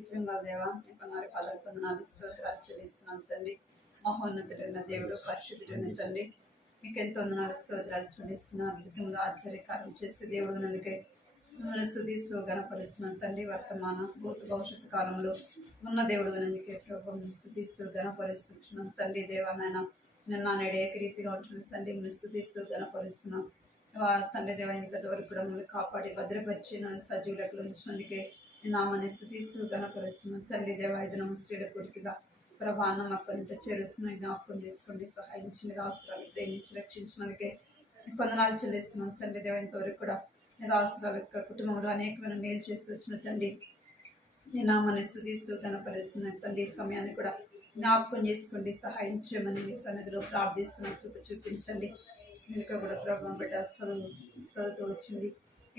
నిత్యంగా దేవా నీకు పదకొందనాలు స్తోత్రాలు చెల్లిస్తున్నాం తండ్రి. మహోన్నతుడైన దేవుడు, పరిశుద్ధుడైన తండ్రి, మీకెంతో వందనాలు స్తోత్రాలు చెల్లిస్తున్నాను. అద్భుతంగా ఆశ్చర్యకారం చేసే దేవుడు నందుకే మిమ్మల్ని స్తుతిస్తూ గణపరుస్తున్నాను తండ్రి. వర్తమాన భూత భవిష్యత్తు కాలంలో ఉన్న దేవుడు నందుకే ప్రభుత్వం స్తుతిస్తూ గణపరుస్తున్నాం తండ్రి. దేవానాయన నిన్న నేడు ఏకరీతిగా ఉంటున్న తండ్రి మిమ్మల్ని స్తుతిస్తూ గణపరుస్తున్నాం తండ్రి. దేవ ఇంతటి వరకు కూడా మిమ్మల్ని కాపాడి భద్రపరిచి నన్ను సజీవులకు ఉంచినందుకే నామాన్ని స్తుతిస్తూ గణపరుస్తున్నాం తండ్రి. దేవ ఐదు స్త్రీల కోరికగా ప్రభా అన్నం అక్కడి నుండి చేరుస్తున్న జ్ఞాపకం చేసుకోండి, సహాయించిన రాష్ట్రాలు ప్రేమించి రక్షించినందుకే కొందనాలు చెల్లిస్తున్నాం తండ్రి. దేవ ఇంతవరకు కూడా రాష్ట్రాల యొక్క కుటుంబంలో అనేకమైన మేలు చేస్తూ వచ్చిన తండ్రి నీ నామాన్ని స్తుతిస్తూ గణపరుస్తున్నాను తండ్రి. ఈ సమయాన్ని కూడా జ్ఞాపకం చేసుకోండి, సహాయం చేయమని మీ సన్నిధిలో ప్రార్థిస్తున్న కృప చూపించండి. ఇంకా కూడా ప్రభావం బిడ్డ చదువుతూ వచ్చింది,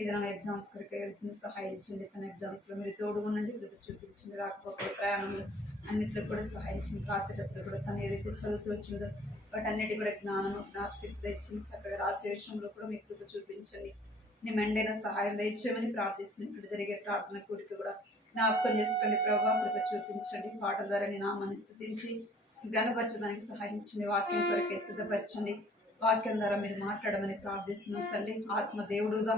ఏదైనా ఎగ్జామ్స్ కొరకు వెళ్తుంది, సహాయించండి. తన ఎగ్జామ్స్లో మీరు తోడుగునండి, కృప చూపించండి. రాకపోతే ప్రయాణంలో అన్నింటిలో కూడా సహాయించింది. రాసేటప్పుడు కూడా తను ఏదైతే చదువుతూ వచ్చిందో వాటన్నిటి కూడా జ్ఞాపశక్తి తెచ్చింది. చక్కగా రాసే విషయంలో కూడా మీ కృప చూపించండి. నీ మెండైన సహాయం దయచేయమని ప్రార్థిస్తుంది. ఇక్కడ జరిగే ప్రార్థన కూడికి కూడా జ్ఞాపకం చేసుకోండి ప్రభావ, కృప చూపించండి. పాటల ద్వారా నీ నామాన్ని స్తుతించి గణపరచడానికి సహాయించండి. వాక్యం కొరకే సిద్ధపరచండి. వాక్యం ద్వారా మీరు మాట్లాడమని ప్రార్థిస్తున్నాం తండ్రి. ఆత్మ దేవుడుగా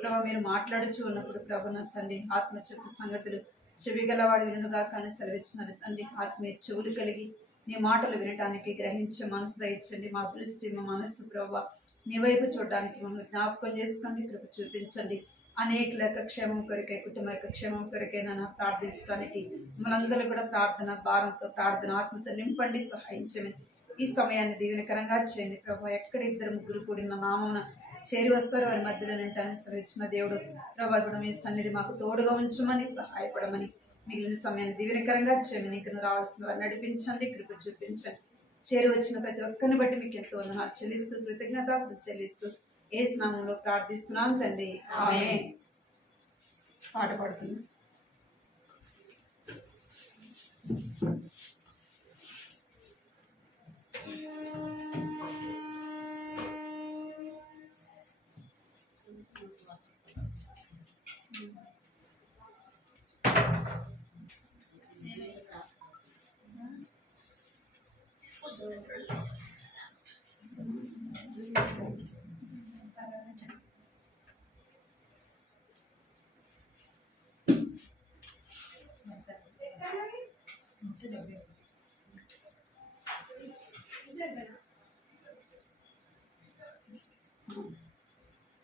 ప్రభావ మీరు మాట్లాడుచు ఉన్నప్పుడు ప్రభన తండ్రి ఆత్మ చెప్పు సంగతులు చెవి గలవాడు వినుగా కానీ సెలవిచ్చినారు తండ్రి. ఆత్మీయ చెవులు కలిగి నీ మాటలు వినటానికి గ్రహించే మనసు దయచండి. మా దృష్టి మా మనస్సు ప్రభావ నీ వైపు చూడడానికి మమ్మల్ని జ్ఞాపకం చేసుకోండి, కృప చూపించండి. అనేకుల యొక్క క్షేమం కొరకే, కుటుంబ యొక్క క్షేమం కొరకే నన్ను ప్రార్థించడానికి మనందరూ కూడా ప్రార్థన భారంతో ప్రార్థన ఆత్మతో నింపండి, సహాయించమని ఈ సమయాన్ని దీవెనకరంగా చేయండి ప్రభావ. ఎక్కడ ఇద్దరు ముగ్గురు కూడిన నామమున చేరి వస్తారు, వారి మధ్యలో నింటాన్ని సెలవిచ్చిన దేవుడు ప్రభావ కూడా మీ సన్నిధి మాకు తోడుగా ఉంచమని సహాయపడమని మిగిలిన సమయాన్ని దీవెనకరంగా చేయమని ఇక్కడ రావాల్సిన వారిని నడిపించండి, కృప చూపించండి. చేరి వచ్చిన ప్రతి ఒక్కరిని బట్టి మీకు ఎంతో వందనాలు చెల్లిస్తూ కృతజ్ఞతాస్తుతులు చెల్లిస్తూ యేసు నామములో ప్రార్థిస్తున్నాం తండ్రి, ఆమేన్. పాట పాడుతున్నాం.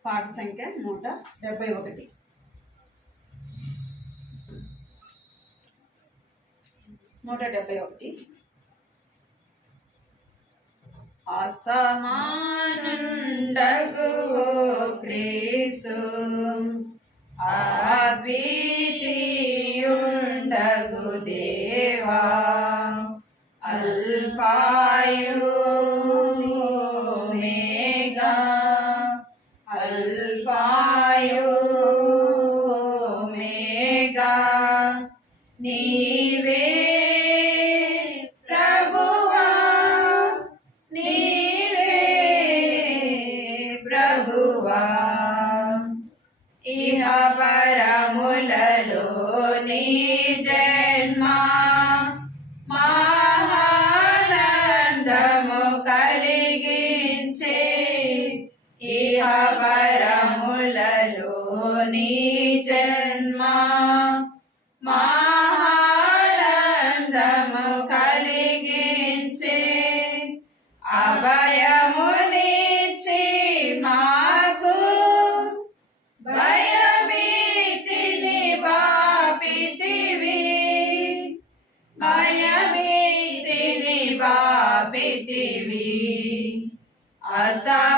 పాట సంఖ్య 171. అసమానుండగు క్రీస్తు అద్వితీయుండగు దేవా, అల్ఫాయు ఓమేగా, అల్ఫాయు ఓమేగా నీవే ప్రభువా, నీవే ప్రభువా. ఇహ పరములలో నీ జన్మ మహానందము కలిగించే, ఇహ పరములలో నీ జన్మ మహానందము కలిగించే, అభయమునిచ్చి మాకు భయభీతిని బాపితివి, భయభీతిని బాపితివి. అసమానుండగు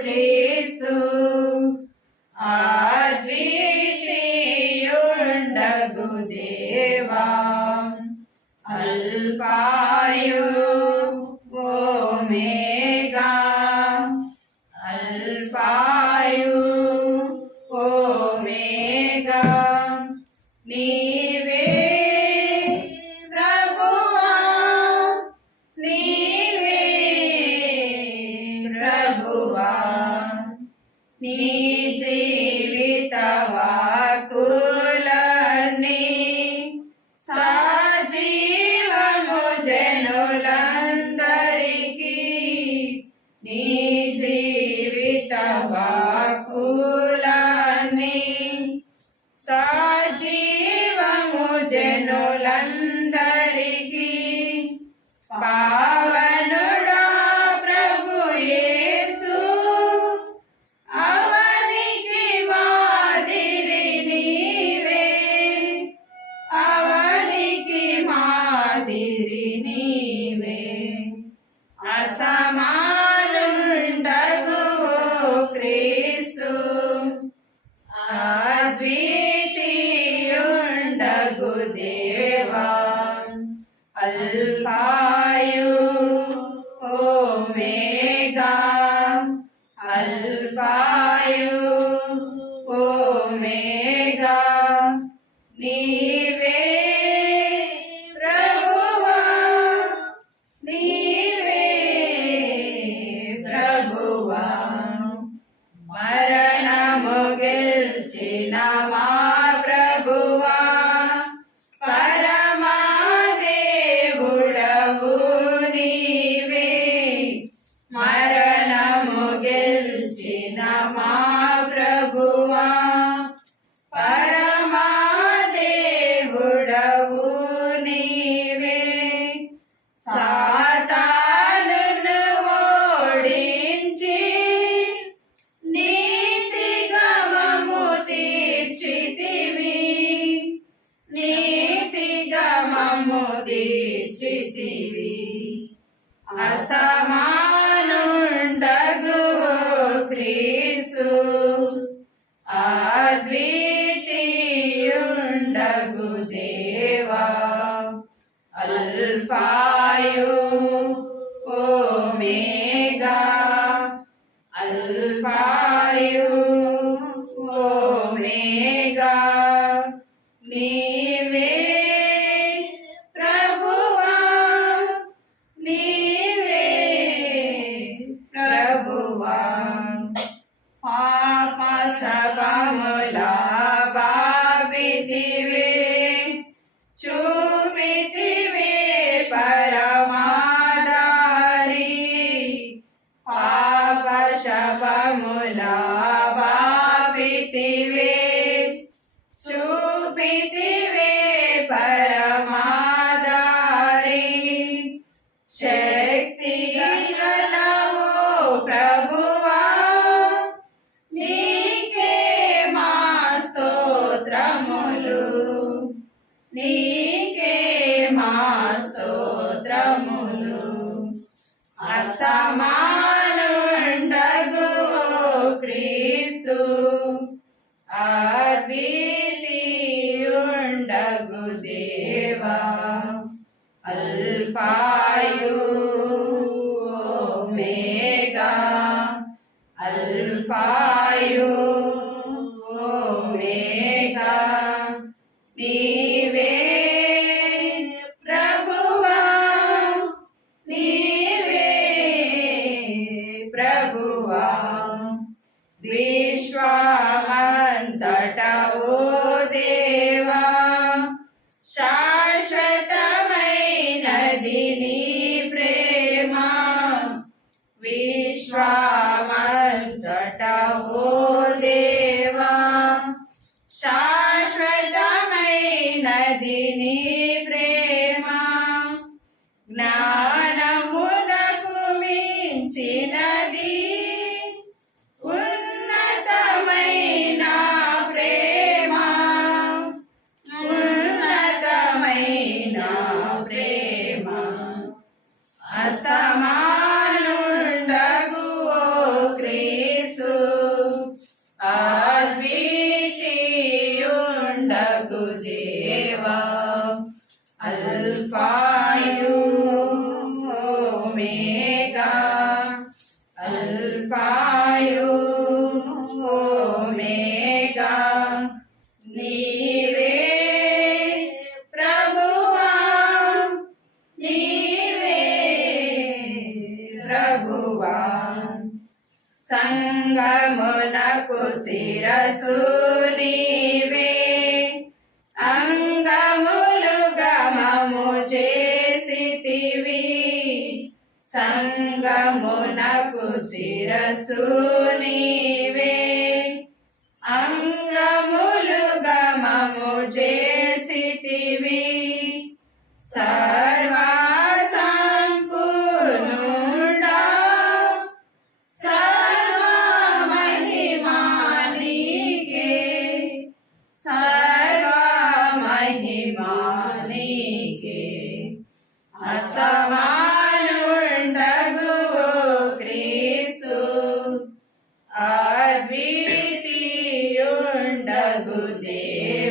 క్రీస్తు అద్వితీయుండగు దేవా, అల్ఫాయు ఓమేగా, అల్ఫాయు ఓమేగా నీవే ప్రభువా, నీవే ప్రభువా. నీ జీవిత వాకు సజీవము జనులందరికీ పావనుడా ప్రభు యేసు, అవనికి మాదిరి నీవే, అవనికి మాదిరి నీవే. అసమానుండగు క్రీస్తు, అద్వితీయుండగు దేవా, అల్ఫాయు ఓమేగా, అల్ఫాయు ఓమేగా నీవే ప్రభువా, నీవే ప్రభువా. మరణము గెల్చిన మా ప్రభువా, పరమదేవుడవు నీవే, మరణము గెల్చిన మా ప్రభువా, పరమదేవుడవు నీవే. సాతానును ఓడించి నీతిగా మమ్ము తీర్చితివి, నీతిగా మమ్ము తీర్చితివి. అసమానుండగు క్రీస్తు, అద్వితీయుండగు దేవా, అల్ఫాయు ఓమేగా, అల్ఫాయు ఓమేగా నీవే ప్రభువా, నీవే ప్రభువా. పాప శపముల బాపితివే, చూపితివే పరమాదారి, పాప శపముల బాపితివే, చూపితివే పరమాదారి. శక్తి గలవు ప్రభువా, నీకే మా స్తోత్రములు, నీకే మా స్తోత్రములు. అసమానుండగు క్రీస్తు, అద్వితీయుండగు దేవా, అల్ఫాయు ఓమేగా, అల్ఫాయు ఓమేగా నీవే ప్రభువా, నీవే ప్రభువా. విశ్వమంతటా ఓ దేవా, శాశ్వతమైనది నీ ప్రేమ, విశ్వమంతటా ఓ దేవా, శాశ్వతమైనది నీ ప్రేమ. జ్ఞానమునకు మించినది ఉన్నతమైన ప్రేమ, ఉన్నతమైన ప్రేమ. అసమానుండగు క్రీస్తు, అద్వితీయుండగు దేవా, అల్ఫాయు ఓమేగా, అల్ఫాయు ఓమేగా నీవే ప్రభువా, నీవే ప్రభువా. సంగమునకు శిరసు నీవే, అంగములుగా మమ్ము చేసితివి, సంగమునకు శిరసు నీవే, అంగములుగా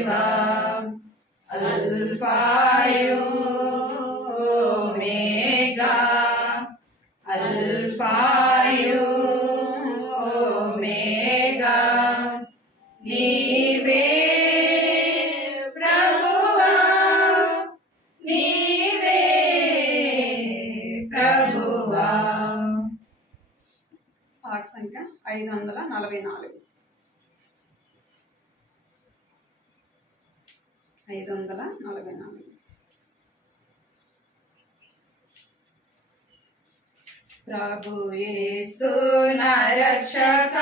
దేవా అల్ఫాయు ఓమేగా అల్ఫాయు ఓమేగా నీవే ప్రభువా నీవే ప్రభువా. పాట సంఖ్య 544. 544. ప్రభు యేసు నా రక్షక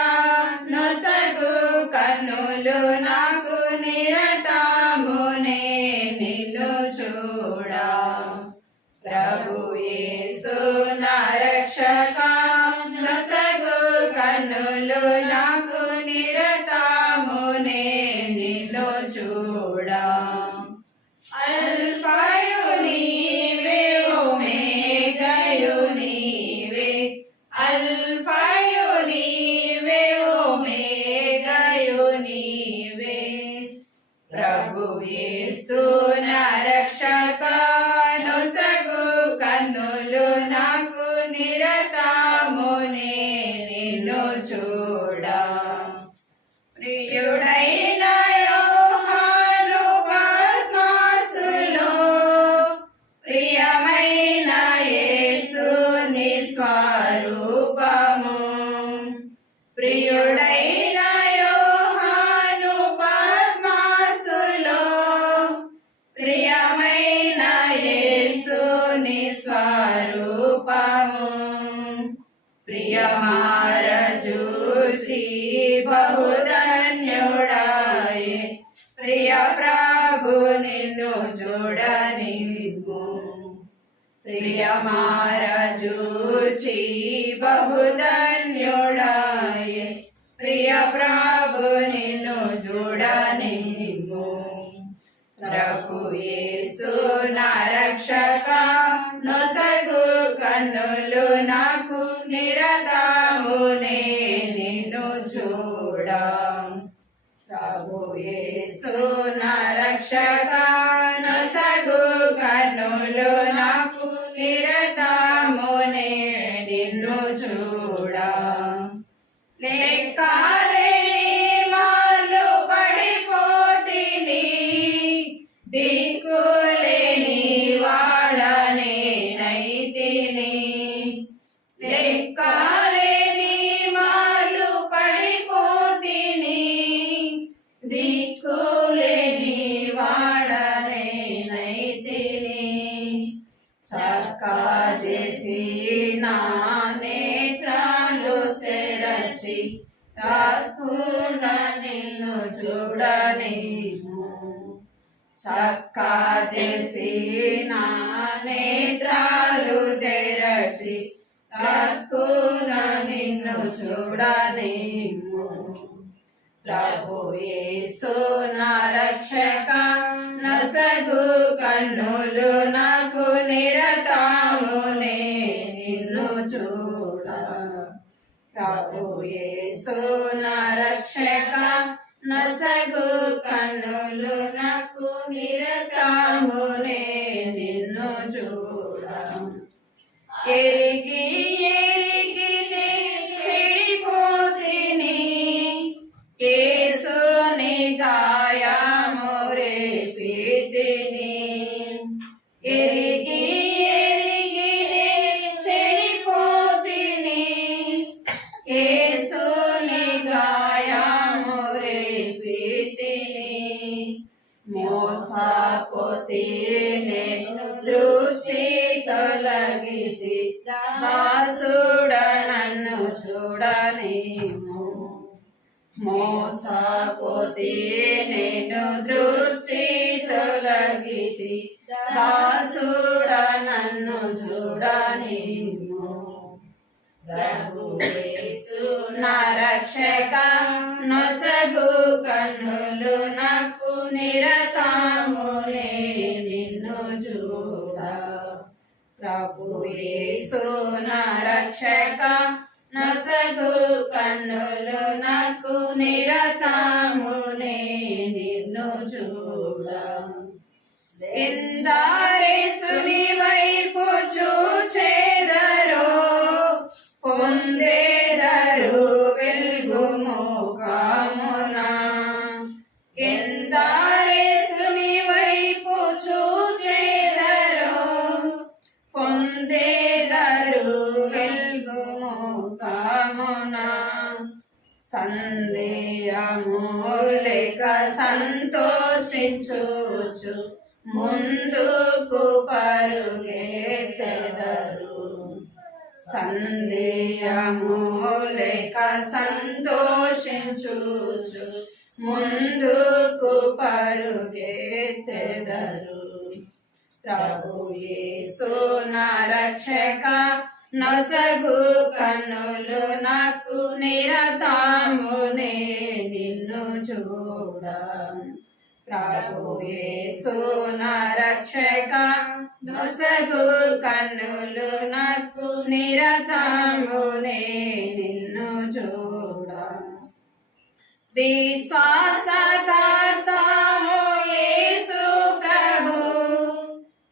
నొసగు కన్నులు నాకు నిరతమునే నిన్ను చూడా. ప్రభు యేసు నా రక్షక నొసగు కన్నులు నాకు నిరతమునే నిన్ను చూడా. అల్ఫాయు నీవే ఓమేగాయు నీవే అల్ఫాయు నీవే ఓమేగాయు నీవే. ప్రభు యేసు నా రక్షక నొసగు కన్నులు నాకు నిరతమునే నిన్ను చూడా. ప్రియుడైన యోహాను పద్మాసులో ప్రియమైన యేసుని స్వరూపము. ప్రియుడైన యోహాను పద్మాసులో ప్రియమైన యేసుని స్వరూపము. ప్రియమారజూచి బహుధన్యుడాయే ప్రియ ప్రభు నిన్ను చూడనిమ్ము. ప్రియమారజూచి బహుధన్యుడాయే ప్రియ ప్రభు నిన్ను చూడనిమ్ము. ప్రభు యేసు నా రక్షక నొసగు కన్నులు నాకు నిరతమునే నిన్ను చూడా. ప్రభు యేసు నా రక్షక నొసగు కన్నులు నాకు నిరతమునే నిన్ను చూడా. లెక్కలేని మార్లు పడిపోతిని దిక్కులేని వాడనేనైతిని. లెక్కలేని మార్లు పడిపోతిని దిక్కులేని వాడనేనైతిని. చక్కా చేసి నా నేత్రాలు తెరచి తక్కువ నిన్ను చూడనిమ్ము. చక్కా చేసి నా నేత్రాలు తెరచి తక్కువ నిన్ను చూడనిమ్ము. ప్రభు యేసు నా రక్షక నొసగు కన్నులు నాకు నిరతమునే నిన్ను చూడా. ప్రభు యేసు నా రక్షక నొసగు కన్నులు నాకు నిరతమునే నిన్ను చూడా. ఎరిగి ఎరిగి చెడిపోతిని యేసుని గాయము రేపితిని. ఎరిగి ఎరిగి చెడిపోతిని యేసుని గాయము రేపితిని. మోసపోతి నేను దృష్టి తొలగితి దాసుడ నన్ను చూడనిమ్ము. మోసపోతి నేను దృష్టి తొలగితి దాసుడ నన్ను చూడనిమ్ము. ప్రభు యేసు నా రక్షక నొసగు కన్నులు నాకు నిరతమునే నిన్ను చూడా. ప్రభు యేసు నా రక్షక నొసగు కన్నులు నాకు నిరతమునే నిన్ను చూడ ఎందరేసుని వైపు చూచెదరో పొందెదరు వెలుగు ముఖమున ఎందరేసుని వైపు చూచెదరో పొందెదరు వెలుగు ముఖమున సందేహము లేక సంతోషించుచు ముందుకు పరుగెత్తెదరు సందేహము లేక సంతోషించుచు ముందుకు పరుగెత్తెదరు ప్రభు యేసు నా రక్షక నొసగు కన్నులు నాకు నిరతమునే నిన్ను చూడ ప్రభు యేసు నా రక్షక నొసగు కన్నులు నాకు నిరతమునే నిన్ను చూడ విశ్వాసకర్తము యేసు ప్రభు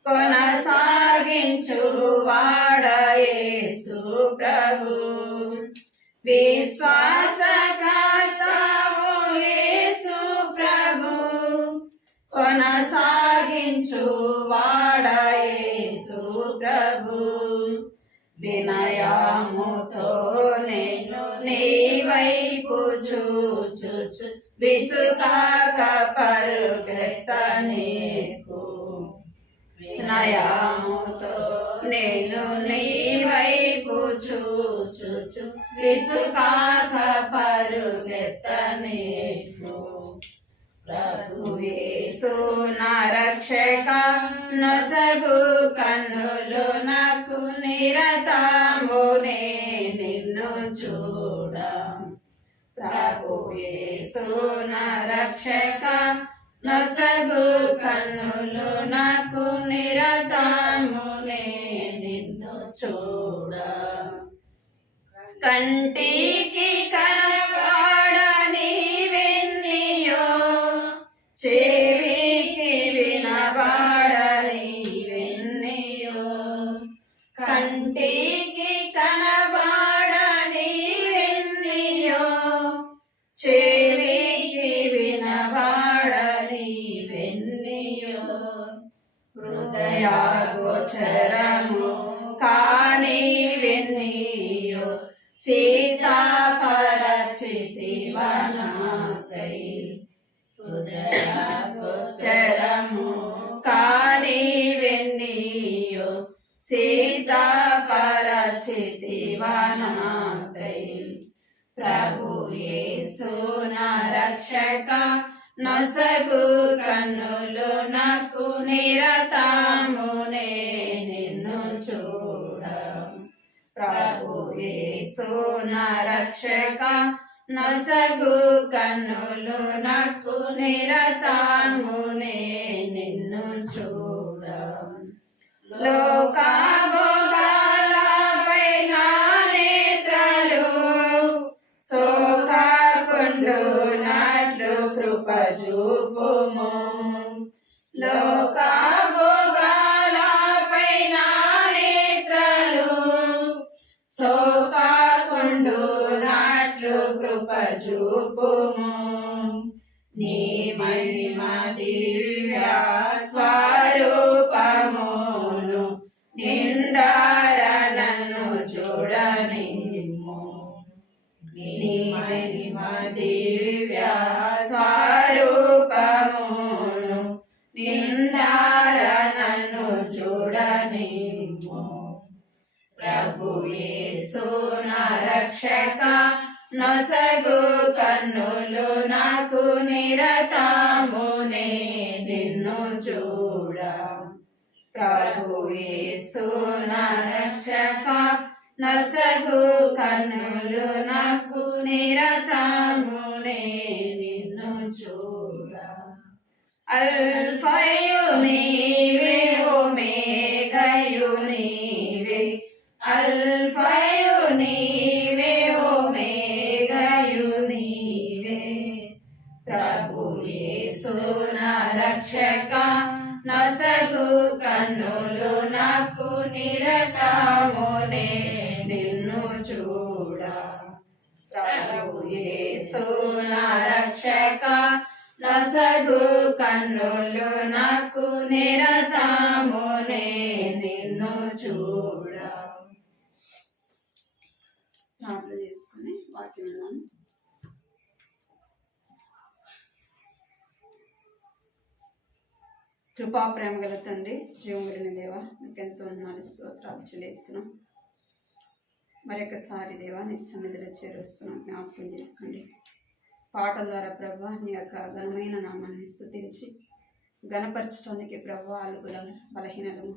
కొనసాగించు వాడ యేసు ప్రభు విశ్వాసకర్తము యేసు ప్రభు కొనసాగించు వాడ యేసు ప్రభు వినయముతో నేను నీ వైపు చూచుచు విసుకాక పరుగెత్తనేకు వినయముతో నేను నీ వైపు చూచుచు విసుకాక పరుగెత్తనేకు ప్రభు యేసు నా రక్షక నొసగు కన్నులు నాకు నిరతమునే నిన్ను చూడ ప్రభు యేసు నా రక్షక నొసగు కన్నులు నాకు నిరతమునే నిన్ను చూడ కంటికి కనపడని వెన్నీయో చెవికి వినబడని వెన్నీయో కంటికి కనబడని వెన్నీయో చెవికి వినబడని వెన్నీయో హృదయగోచరము కాని వెన్నీయో సీతాపరచితివనాకై హృదయగోచరము కాని వెన్నీయో సీతాపరచితివనాకై ప్రభు యేసు నా రక్షక నొసగు కన్నులు నాకు నిరతమునే నిన్ను చూడ ప్రభు యేసు నా రక్షక నొసగు కన్నులు నాకు నిరతమునే నిన్ను చూడ లోకభోగాలపై నా నేత్రాలు సోకకుండునట్లు కృప చూపుము లోకభోగాలపై నా నేత్రాలు సోకకుండునట్లు కృప చూపుము నీ మహిమ దివ్య స్వరూపమును నిండార నన్ను చూడనిమ్ము నీ మహిమ దివ్య స్వరూపమును నిండార నన్ను చూడనిమ్ము ప్రభు యేసు నా రక్షక నొసగు కన్నులు నాకు నిరతమునే నిన్ను చూడ ప్రభు యేసు నా రక్షక నొసగు కన్నులు నాకు నిరతమునే నిన్ను చూడ అల్ఫయు నీవే ఒమేగయు నీవే అల్ఫయు నీవే ఒమేగయు నీవే ప్రభు యేసు నా నిరతమునే నిన్ను చూడ ప్రభు యేసు నా రక్షక నొసగు కన్నులు నాకు నిరతమునే నిన్ను చూడ. ప్రార్థన చేసుకుని వాక్యం విన్నాను. కృపా ప్రేమ గల తండ్రి, జీవం కలిగిన దేవ, మీకు ఎంతో వందనాలు స్తోత్రాలు చెల్లిస్తున్నాం. మరొకసారి దేవా నీ సన్నిధిలో చేరుస్తున్నాం. జ్ఞాపకం చేసుకోండి. పాటల ద్వారా ప్రభా నీ యొక్క ఘనమైన నామాన్ని స్తుతించి ఘనపరచడానికి ప్రభా అలుగులం బలహీనలము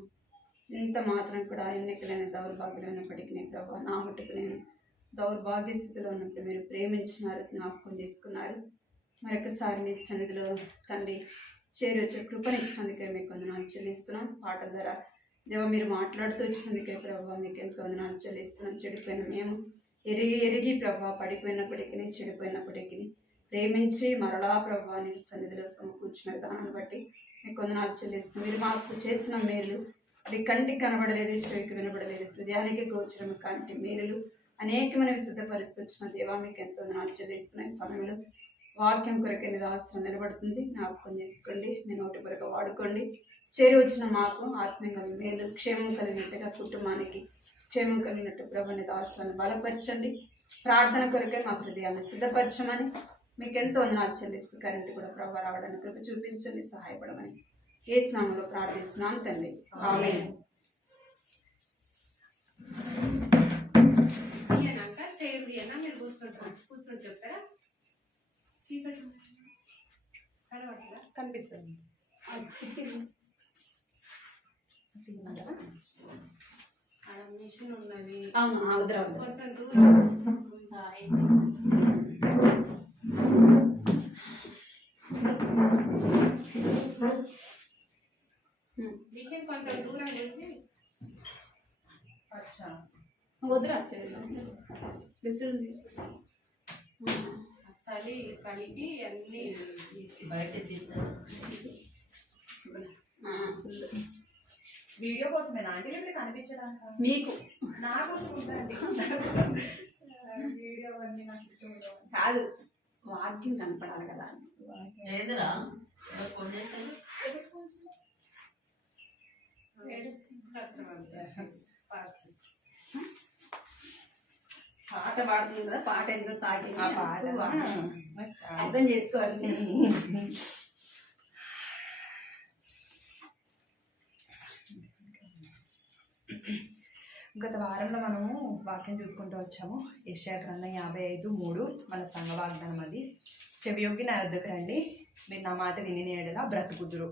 ఇంత మాత్రం కూడా ఎన్నికలైన దౌర్భాగ్యమైనప్పటికీ ప్రభా నా మటుకు నేను దౌర్భాగ్య స్థితిలో ఉన్నప్పుడు మీరు ప్రేమించినారు, జ్ఞాపకం చేసుకున్నారు. మరొకసారి మీ సన్నిధిలో తండ్రి చేరొచ్చే కృపనిచ్చినందుకే మీకు వందనాలు చెల్లిస్తున్నాం. పాటల ద్వారా దేవ మీరు మాట్లాడుతూ వచ్చినందుకే ప్రభావ మీకు ఎంతో వందనాలు చెల్లిస్తున్నాం. చెడిపోయిన మేము ఎరిగి ప్రభావ పడిపోయినప్పటికీ చెడిపోయినప్పటికీ ప్రేమించి మరలా ప్రభావాన్ని సన్నిధిలో సమకూర్చిన విధానాన్ని బట్టి మీకు వందనాలు చెల్లిస్తున్నాం. మీరు మాకు చేసిన మేలు అది కంటికి కనబడలేదు, చెవికి వినబడలేదు, హృదయానికి గోచరం కాంటి మేలులు అనేకమైన సిద్ధపరుస్తున్న దేవా మీకు ఎంతో వందనాలు చెల్లిస్తున్నాయి. సమయంలో వాక్యం కొరకే నిదాస్త్రం నిలబడుతుంది, జ్ఞాపకం చేసుకోండి. మీ నోటి కొరకు వాడుకోండి. చేరి వచ్చిన మాకు ఆత్మీయంగా మేలు క్షేమం కలిగినట్టుగా కుటుంబానికి క్షేమం కలిగినట్టు ప్రభు నిదాస్త్రాన్ని బలపరచండి. ప్రార్థన కొరకే మా హృదయాన్ని సిద్ధపరచమని మీకు ఎంతో వందనాలు చెల్లిస్తూ కరెంట్ కూడా ప్రభు రావడానికి కృప చూపించండి, సహాయపడమని యేసు నామములో ప్రార్థిస్తున్నాను తండ్రి, ఆమేన్. మీరు కూర్చొని చెప్తారా? చీకటి కనిపిస్తుంది. మిషన్ ఉన్నది, అవును కొంచెం దూరం మిషన్ కొంచెం దూరం నుంచి వద్దురా చలికి అన్ని బయట వీడియో కోసమేనా ఆంటీ, లేకపోతే కనిపించడానికి? మీకు నా కోసం ఉందండి వీడియో అన్ని నాకు ఇష్టం కాదు, వాక్యం కనపడాలి కదా. ఏదిరా ఫోన్ చేశారు? పాట పాడుతుంది కదా, పాట ఎందుకు తాగి పాట అర్థం చేసుకోవాలి. గత వారంలో మనము వాక్యం చూసుకుంటూ వచ్చాము. యెషయా గ్రంథం 55:3 మన సంఘ వాగ్దానం. అది చెవియొగ్గి నా వద్దకు రండి, మీరు నా మాట విని ఎడల బ్రతుకుదురు.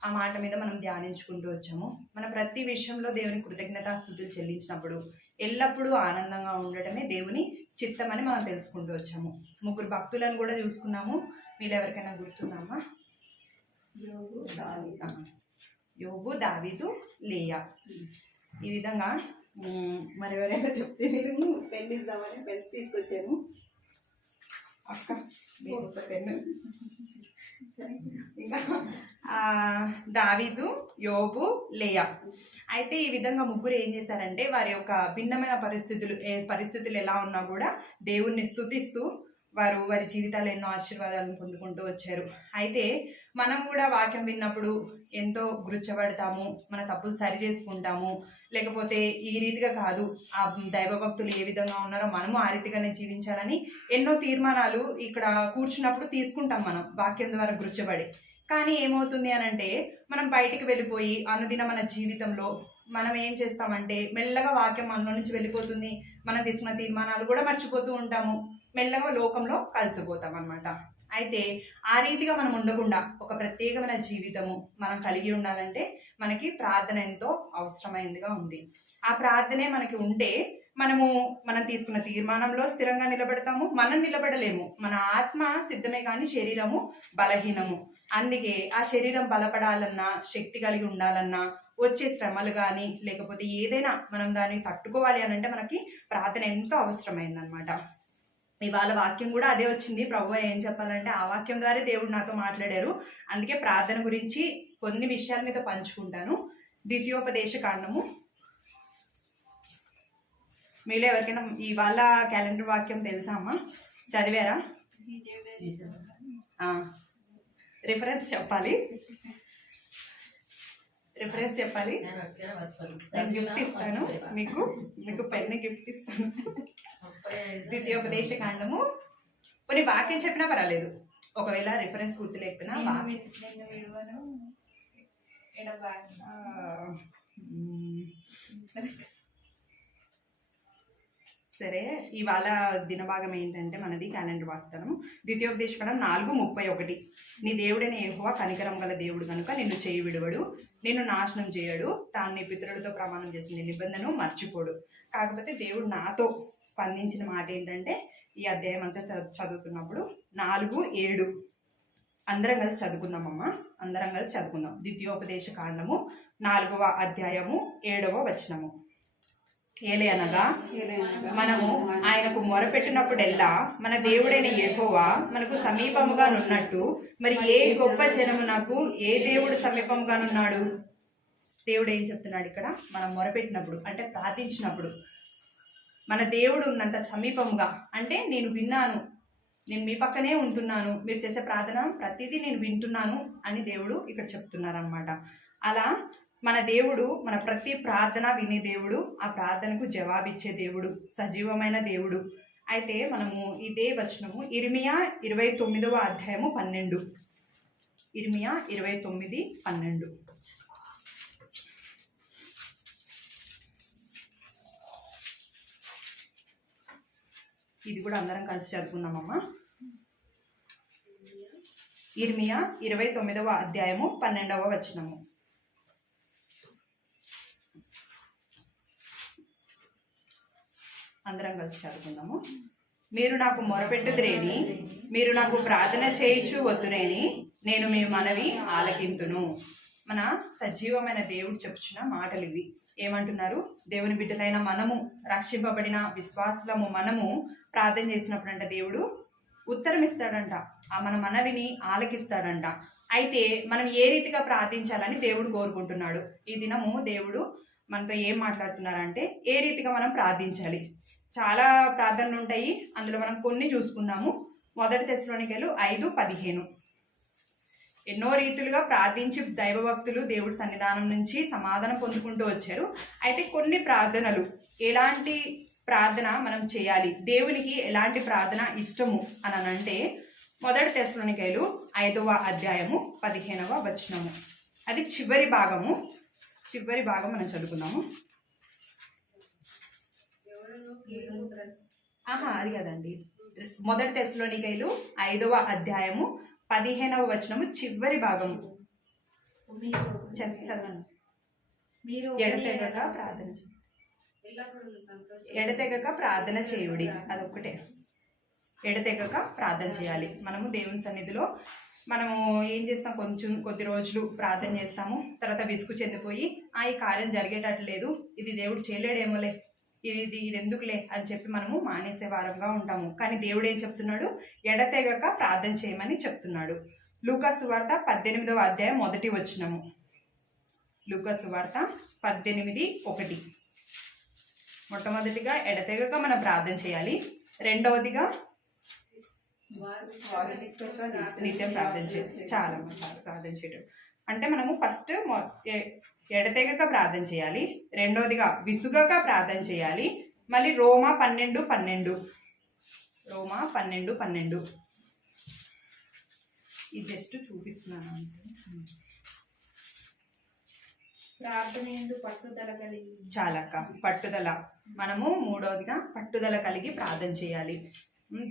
ఆ మాట మీద మనం ధ్యానించుకుంటూ వచ్చాము. మన ప్రతి విషయంలో దేవుని కృతజ్ఞతాస్తుతులు చెల్లించినప్పుడు ఎల్లప్పుడూ ఆనందంగా ఉండటమే దేవుని చిత్తమని మనం తెలుసుకుంటూ వచ్చాము. 3 భక్తులను కూడా చూసుకున్నాము. మీరు ఎవరికైనా గుర్తున్నామా? యోబు, దావీదు, లేయా. ఈ విధంగా మరి ఎవరైనా చెప్తే నేను పెన్ ఇద్దామని పెన్స్ తీసుకొచ్చాను. అక్క ఒక పెన్ను. ఇంకా దావీదు, యోబు, లేయా. అయితే ఈ విధంగా ముగ్గురు ఏం చేశారంటే వారి యొక్క భిన్నమైన పరిస్థితులు ఎలా ఉన్నా కూడా దేవుణ్ణి స్తుతిస్తూ వారి జీవితాలు ఎన్నో ఆశీర్వాదాలను పొందుకుంటూ వచ్చారు. అయితే మనం కూడా వాక్యం విన్నప్పుడు ఎంతో గుర్చబడతాము, మన తప్పులు సరి చేసుకుంటాము. లేకపోతే ఈ రీతిగా కాదు, ఆ దైవభక్తులు ఏ విధంగా ఉన్నారో మనము ఆ రీతిగానే జీవించాలని ఎన్నో తీర్మానాలు ఇక్కడ కూర్చున్నప్పుడు తీసుకుంటాం మనం వాక్యం ద్వారా గుర్చబడి. కానీ ఏమవుతుంది అనంటే మనం బయటికి వెళ్ళిపోయి అనుదిన మన జీవితంలో మనం ఏం చేస్తామంటే మెల్లగా వాక్యం మనలో నుంచి వెళ్ళిపోతుంది. మనం తీసుకున్న తీర్మానాలు కూడా మర్చిపోతూ ఉంటాము, మెల్లగా లోకంలో కలిసిపోతాం అన్నమాట. అయితే ఆ రీతిగా మనం ఉండకుండా ఒక ప్రత్యేకమైన జీవితము మనం కలిగి ఉండాలంటే మనకి ప్రార్థన ఎంతో అవసరమైనదిగా ఉంది. ఆ ప్రార్థనే మనకి ఉంటే మనం తీసుకున్న తీర్మానంలో స్థిరంగా నిలబడతాము. మనం నిలబడలేము, మన ఆత్మ సిద్ధమే కానీ శరీరము బలహీనము. అందుకే ఆ శరీరం బలపడాలన్నా, శక్తి కలిగి ఉండాలన్నా, వచ్చే శ్రమలు కానీ లేకపోతే ఏదైనా మనం దాన్ని తట్టుకోవాలి అని అంటే మనకి ప్రార్థన ఎంతో అవసరమైందనమాట. ఇవాళ వాక్యం కూడా అదే వచ్చింది. ప్రభువు ఏం చెప్పాలంటే ఆ వాక్యం ద్వారా దేవుడు నాతో మాట్లాడారు. అందుకే ప్రార్థన గురించి కొన్ని విషయాల మీద పంచుకుంటాను. ద్వితీయోపదేశ కాండము మీలో ఎవరికైనా ఇవాళ క్యాలెండర్ వాక్యం తెలుసా అమ్మా? చదివారా? రిఫరెన్స్ చెప్పాలి. నేను గిఫ్ట్ ఇస్తాను మీకు పెన్ గిఫ్ట్ ఇస్తాను. ద్వితీయోపదేశ కాండము కొన్ని వాక్యం చెప్పినా పర్వాలేదు, ఒకవేళ రిఫరెన్స్ గుర్తు లేకపోయినా సరే. ఇవాళ దినభాగం ఏంటంటే మనది క్యాలెండర్ వాగ్దానం ద్వితీయోపదేశకాండం 4:31. నీ దేవుడైన యెహోవా కనికరం గల దేవుడు కనుక నిన్ను చేయి విడువడు, నిన్ను నాశనం చేయడు, తాను నీ పితరులతో ప్రమాణం చేసిన నిబంధనను మర్చిపోడు. కాకపోతే దేవుడు నాతో స్పందించిన మాట ఏంటంటే ఈ అధ్యాయం అంతా చదువుతున్నప్పుడు 4:7 అందరం కలిసి చదువుకుందామమ్మా, అందరం కలిసి చదువుకుందాం. ద్వితీయోపదేశ కాండము 4వ అధ్యాయము 7వ వచనము. ఏలయనగా మనము ఆయనకు మొరపెట్టినప్పుడెల్లా మన దేవుడైన యెహోవా మనకు సమీపముగా నున్నట్టు మరి ఏ గొప్ప జనమునకు ఏ దేవుడు సమీపముగానున్నాడు? దేవుడు ఏం చెప్తున్నాడు ఇక్కడ? మనం మొరపెట్టినప్పుడు అంటే ప్రార్థించినప్పుడు మన దేవుడు ఉన్నంత సమీపముగా, అంటే నేను విన్నాను, నేను మీ పక్కనే ఉంటున్నాను, మీరు చేసే ప్రార్థన ప్రతిదీ నేను వింటున్నాను అని దేవుడు ఇక్కడ చెప్తున్నారు అనమాట. అలా మన దేవుడు మన ప్రతి ప్రార్థన వినే దేవుడు, ఆ ప్రార్థనకు జవాబిచ్చే దేవుడు, సజీవమైన దేవుడు. అయితే మనము ఇదే వచనము ఇర్మియా 29వ అధ్యాయము 12. ఇర్మియా 29:12. ఇది కూడా అందరం కలిసి చదువుకుందామమ్మా. ఇర్మియా 29వ అధ్యాయము 12వ వచనము. అందరం కలిసి చదువుకుందాము. మీరు నాకు మొరపెట్టుదురేని, మీరు నాకు ప్రార్థన చేయించు వద్దురేని, నేను మీ మనవి ఆలకింతును. మన సజీవమైన దేవుడు చెప్పుచున్న మాటలు ఇవి. ఏమంటున్నారు? దేవుని బిడ్డలైన మనము, రక్షింపబడిన విశ్వాసులము మనము ప్రార్థన చేసినప్పుడు అంట దేవుడు ఉత్తరం ఇస్తాడంట, మన మనవిని ఆలకిస్తాడంట. అయితే మనం ఏ రీతిగా ప్రార్థించాలని దేవుడు కోరుకుంటున్నాడు. ఈ దినము దేవుడు మనతో ఏం మాట్లాడుతున్నారంటే ఏ రీతిగా మనం ప్రార్థించాలి. చాలా ప్రార్థనలు ఉంటాయి, అందులో మనం కొన్ని చూసుకుందాము. 1 తెస్సలోనికైలు 5:15. ఎన్నో రీతులుగా ప్రార్థించి దైవభక్తులు దేవుడి సన్నిధానం నుంచి సమాధానం పొందుకుంటూ వచ్చారు. అయితే కొన్ని ప్రార్థనలు, ఎలాంటి ప్రార్థన మనం చేయాలి, దేవునికి ఎలాంటి ప్రార్థన ఇష్టము అని అంటే 1 తెస్సలోనికైలు 5వ అధ్యాయము 15వ వచనము. అది చివరి భాగం మనం చదువుకుందాము. అది కదండి, 1 తెస్సలోనికైలు 5వ అధ్యాయము 15వ వచనము చివరి భాగము. చదవండి. ఎడతెగక ప్రార్థన చేయుడి. అదొక్కటే, ఎడతెగక ప్రార్థన చేయాలి. మనము దేవుని సన్నిధిలో మనము ఏం చేస్తాం, కొద్ది రోజులు ప్రార్థన చేస్తాము, తర్వాత విసుగు చెందిపోయి ఈ కార్యం జరిగేటట్లేదు, ఇది దేవుడు చేయలేడేమోలే, ఇది ఎందుకులే అని చెప్పి మనము మానేసే వారంగా ఉంటాము. కానీ దేవుడు ఏం చెప్తున్నాడు? ఎడతెగక ప్రార్థన చేయమని చెప్తున్నాడు. లూకా సువార్త 18వ అధ్యాయం 1వ వచనము. లూకా సువార్త 18:1. మొట్టమొదటిగా ఎడతెగక మనం ప్రార్థన చేయాలి. రెండవదిగా నిత్యం ప్రార్థన చేయాలి. చాలా ప్రార్థన చేయడం అంటే మనము ఫస్ట్ ఎడతెగక ప్రార్థన చేయాలి, రెండోదిగా విసుగక ప్రార్థన చేయాలి. మళ్ళీ రోమా 12:12. రోమా 12:12. ఇది జస్ట్ చూపిస్తున్నాను అంటే ప్రార్థన యందు పట్టుదల కలిగి చాలక్క, పట్టుదల. మనము మూడవదిగా పట్టుదల కలిగి ప్రార్థన చేయాలి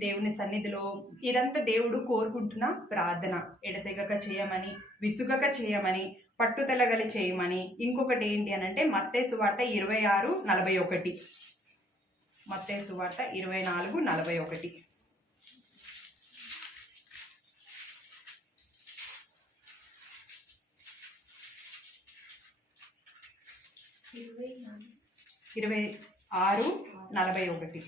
దేవుని సన్నిధిలో. ఇదంతా దేవుడు కోరుకుంటున్న ప్రార్థన. ఎడతెగక చేయమని, విసుగక చేయమని, పట్టుదల కలిగి చేయమని. ఇంకొకటి ఏంటి అని అంటే మత్తయి సువార్త 26:41. మత్తయి సువార్త 24:41. ఇరవై 26:41.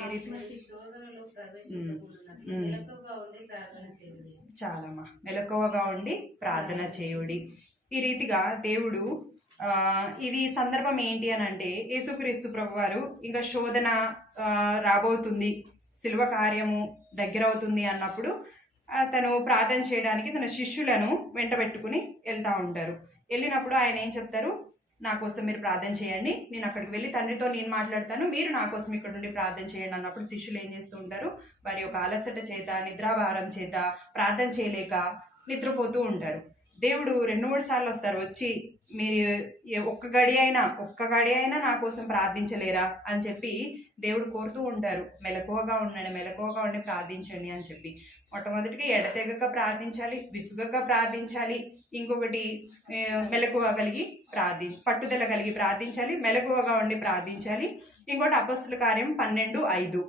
ఏ రీతి శోధనలో ప్రవేశించకూడదు. మెలకువగా ఉండి ప్రార్థన చేయండి. చాలమ్మా, మెలకువగా ఉండి ప్రార్థన చేయుడి. ఈ రీతిగా దేవుడు ఇది సందర్భం ఏంటి అని అంటే, యేసుక్రీస్తు ప్రభువారు ఇంకా శోధన రాబోతుంది, శిలువ కార్యము దగ్గర అవుతుంది అన్నప్పుడు తను ప్రార్థన చేయడానికి తన శిష్యులను వెంట పెట్టుకుని వెళ్తూ ఉంటారు. వెళ్ళినప్పుడు ఆయన ఏం చెప్తారు, నా కోసం మీరు ప్రార్థన చేయండి, నేను అక్కడికి వెళ్ళి తండ్రితో నేను మాట్లాడతాను, మీరు నా కోసం ఇక్కడ నుండి ప్రార్థన చేయండి అన్నప్పుడు శిష్యులు ఏం చేస్తూ ఉంటారు, వారి యొక్క అలసట చేత, నిద్రాభారం చేత ప్రార్థన చేయలేక నిద్రపోతూ ఉంటారు. దేవుడు 2-3 సార్లు వస్తారు, వచ్చి మీరు ఒక్క గడి అయినా నా కోసం ప్రార్థించలేరా అని చెప్పి దేవుడు కోరుతూ ఉంటారు. మెలకువగా ఉండండి, మెలకువగా ఉండి ప్రార్థించండి అని చెప్పి. మొట్టమొదటిగా ఎడతెగక ప్రార్థించాలి, విసుగక ప్రార్థించాలి, ఇంకొకటి మెలకువ కలిగి పట్టుదల కలిగి ప్రార్థించాలి, మెలకువగా ఉండి ప్రార్థించాలి. ఇంకోటి అపోస్తుల కార్యం 12:5.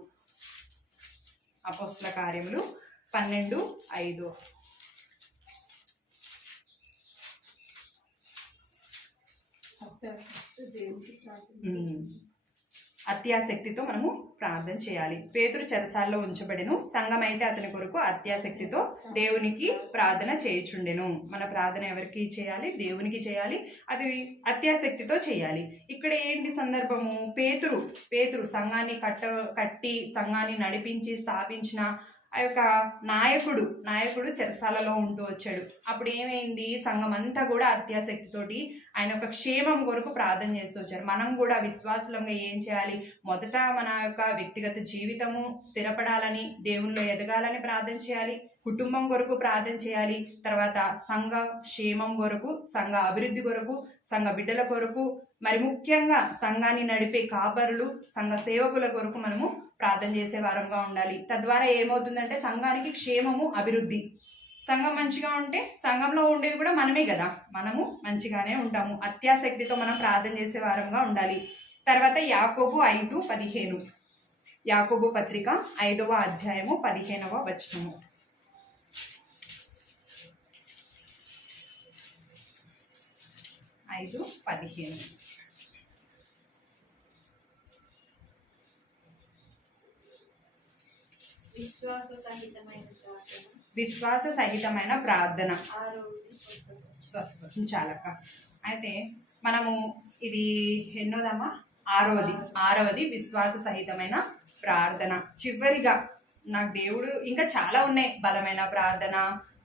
అపోస్తుల కార్యములు 12:5. అత్యాసక్తితో మనము ప్రార్థన చేయాలి. పేతురు చెరసాల్లో ఉంచబడెను, సంఘం అయితే అతని కొరకు అత్యాసక్తితో దేవునికి ప్రార్థన చేయుచుండెను. మన ప్రార్థన ఎవరికి చేయాలి? దేవునికి చేయాలి, అది అత్యాసక్తితో చేయాలి. ఇక్కడ ఏంటి సందర్భము? పేతురు సంఘాన్ని కట్టి సంఘాన్ని నడిపించి స్థాపించిన ఆ యొక్క నాయకుడు చెరసాలలో ఉంటూ వచ్చాడు. అప్పుడు ఏమైంది? సంఘం అంతా కూడా అత్యాసక్తితోటి ఆయన యొక్క క్షేమం కొరకు ప్రార్థన చేస్తూ వచ్చారు. మనం కూడా విశ్వాసులంగా ఏం చేయాలి? మొదట మన యొక్క వ్యక్తిగత జీవితము స్థిరపడాలని, దేవునిలో ఎదగాలని ప్రార్థన చేయాలి, కుటుంబం కొరకు ప్రార్థన చేయాలి, తర్వాత సంఘ క్షేమం కొరకు, సంఘ అభివృద్ధి కొరకు, సంఘ బిడ్డల కొరకు, మరి ముఖ్యంగా సంఘాన్ని నడిపే కాపరులు, సంఘ సేవకుల కొరకు మనము ప్రార్థన చేసే వారంగా ఉండాలి. తద్వారా ఏమవుతుందంటే సంఘానికి క్షేమము, అభివృద్ధి. సంఘం మంచిగా ఉంటే సంఘంలో ఉండేది కూడా మనమే కదా, మనము మంచిగానే ఉంటాము. అత్యాసక్తితో మనం ప్రార్థన చేసే వారంగా ఉండాలి. తర్వాత యాకోబు 5:15. యాకోబు పత్రిక 5వ అధ్యాయము 15వ వచనము. విశ్వాస సహితమైన ప్రార్థన స్వస్థపరచాలక్క. అయితే మనము ఇది ఎన్నోదమ్మా? ఆరవది విశ్వాస సహితమైన ప్రార్థన. చివరిగా నాకు దేవుడు ఇంకా చాలా ఉన్నాయి, బలమైన ప్రార్థన,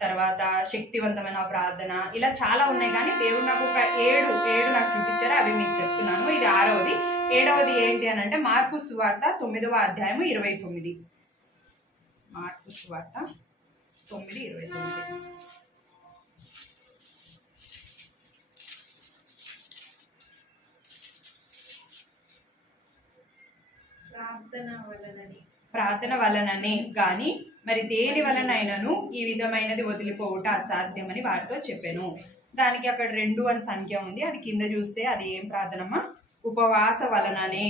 తర్వాత శక్తివంతమైన ప్రార్థన, ఇలా చాలా ఉన్నాయి. కానీ దేవుడు నాకు ఒక ఏడు నాకు చూపించారు, అవి మీకు చెప్తున్నాను. ఇది 6వది. 7వది ఏంటి అని అంటే మార్కు సువార్త 9వ అధ్యాయము 29. మార్కు సువార్త 9:29. ప్రార్థన వలననే గాని మరి దేని వలనైనను ఈ విధమైనది వదిలిపోవుట అసాధ్యమని వారితో చెప్పాను. దానికి అక్కడ 2 అని సంఖ్య ఉంది, అది కింద చూస్తే అది ఏం ప్రార్థనమ్మా? ఉపవాస వలననే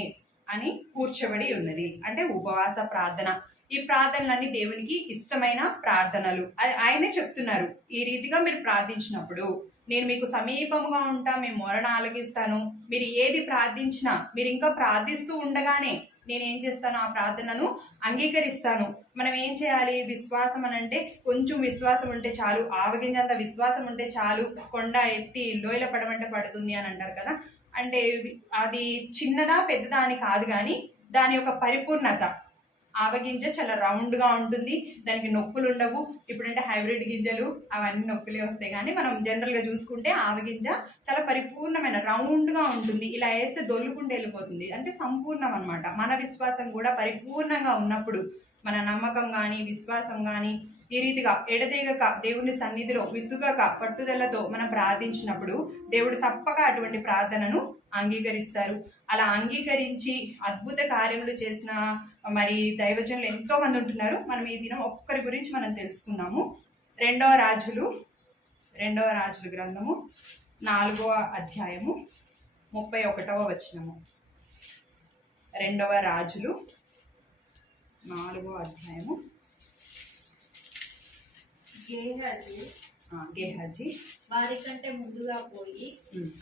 అని కూర్చబడి ఉన్నది. అంటే ఉపవాస ప్రార్థన. ఈ ప్రార్థనలన్నీ దేవునికి ఇష్టమైన ప్రార్థనలు. ఆయనే చెప్తున్నారు, ఈ రీతిగా మీరు ప్రార్థించినప్పుడు నేను మీకు సమీపముగా ఉంటా, మేము మొరణ ఆలకిస్తాను. మీరు ఏది ప్రార్థించినా, మీరు ఇంకా ప్రార్థిస్తూ ఉండగానే నేనేం చేస్తాను? ఆ ప్రార్థనను అంగీకరిస్తాను. మనం ఏం చేయాలి? విశ్వాసం అని అంటే కొంచెం విశ్వాసం ఉంటే చాలు, ఆవగింజంత విశ్వాసం ఉంటే చాలు, కొండ ఎత్తి లోయల పడమంటే పడుతుంది అని అంటారు కదా. అంటే అది చిన్నదా పెద్దదా అని కాదు, కానీ దాని యొక్క పరిపూర్ణత. ఆవగింజ చాలా రౌండ్గా ఉంటుంది, దానికి నొక్కులు ఉండవు. ఇప్పుడంటే హైబ్రిడ్ గింజలు అవన్నీ నొక్కులే వస్తాయి, కానీ మనం జనరల్గా చూసుకుంటే ఆవగింజ చాలా పరిపూర్ణమైన రౌండ్గా ఉంటుంది. ఇలా వేస్తే దొల్లుకుంటూ వెళ్ళిపోతుంది, అంటే సంపూర్ణం అన్నమాట. మన విశ్వాసం కూడా పరిపూర్ణంగా ఉన్నప్పుడు, మన నమ్మకం కానీ విశ్వాసం కానీ ఈ రీతిగా ఎడతెగక దేవుని సన్నిధిలో విసుగక పట్టుదలతో మనం ప్రార్థించినప్పుడు దేవుడు తప్పక అటువంటి ప్రార్థనను అంగీకరిస్తారు. అలా అంగీకరించి అద్భుత కార్యములు చేసిన మరి దైవజనులు ఎంతో మంది ఉంటున్నారు. మనం ఈ దినం ఒక్కరి గురించి మనం తెలుసుకుందాము. రెండవ రాజులు గ్రంథము 4వ అధ్యాయము 31వ వచనము. రెండవ రాజులు 4వ అధ్యాయము. గేహజీ వారి కంటే ముందుగా పోయి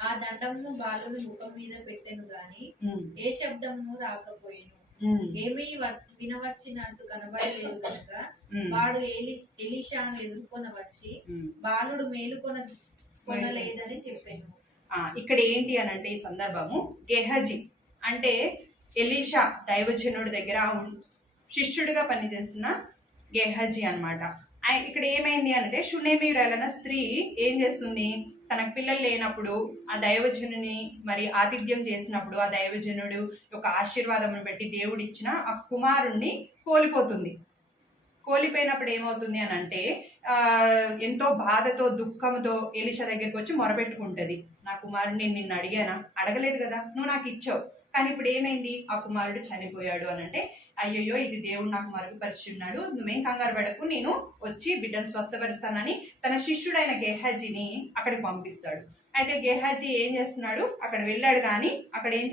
ఆ దండమును బాలుని ముఖం మీద పెట్టెను గాని ఏ శబ్దమును రాకపోయేను. ఏమీ వినవచ్చినట్టు కనబడలేదు కనుక ఉమ్, వాడు ఎలీషాను ఎదుర్కొన వచ్చి ఉమ్. బాలుడు కొనలేదని చెప్పాను. ఇక్కడ ఏంటి అని అంటే ఈ సందర్భము గెహజీ అంటే ఎలీషా దైవజనుడి దగ్గర శిష్యుడిగా పనిచేస్తున్న గెహజీ అన్నమాట. ఇక్కడ ఏమైంది అంటే షునేమీయురాలైన స్త్రీ ఏం చేస్తుంది, తనకు పిల్లలు లేనప్పుడు ఆ దైవజనుని మరి ఆతిథ్యం చేసినప్పుడు ఆ దైవజనుడు యొక్క ఆశీర్వాదమును బట్టి దేవుడు ఇచ్చిన ఆ కుమారుణ్ణి కోల్పోతుంది. కోల్పోయినప్పుడు ఏమవుతుంది అని అంటే ఎంతో బాధతో దుఃఖంతో ఎలీషా దగ్గరికి వచ్చి మొరపెట్టుకుంటది. నా కుమారుడిని నిన్ను అడిగానా? అడగలేదు కదా, నువ్వు నాకు ఇచ్చావు. కానీ ఇప్పుడు ఏమైంది, ఆ కుమారుడు చనిపోయాడు అని అంటే అయ్యయ్యో ఇది దేవుడు నాకు మరుగుపరిచున్నాడు, నువ్వేం కంగారు పడకు, నేను వచ్చి బిడ్డను స్వస్థపరుస్తానని తన శిష్యుడైన గెహజీని అక్కడికి పంపిస్తాడు. అయితే గెహజీ ఏం చేస్తున్నాడు, అక్కడ వెళ్ళాడు. కానీ అక్కడ ఏం